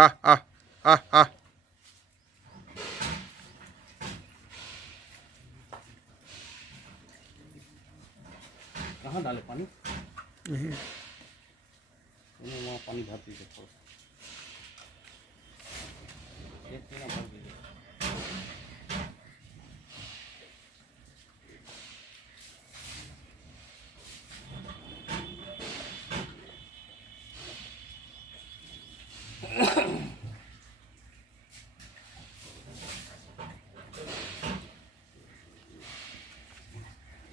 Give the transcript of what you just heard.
आह आह आह आह। कहाँ डाले पानी? नहीं। वहाँ पानी भर दीजिए थोड़ा। एक महीना भर दीजिए।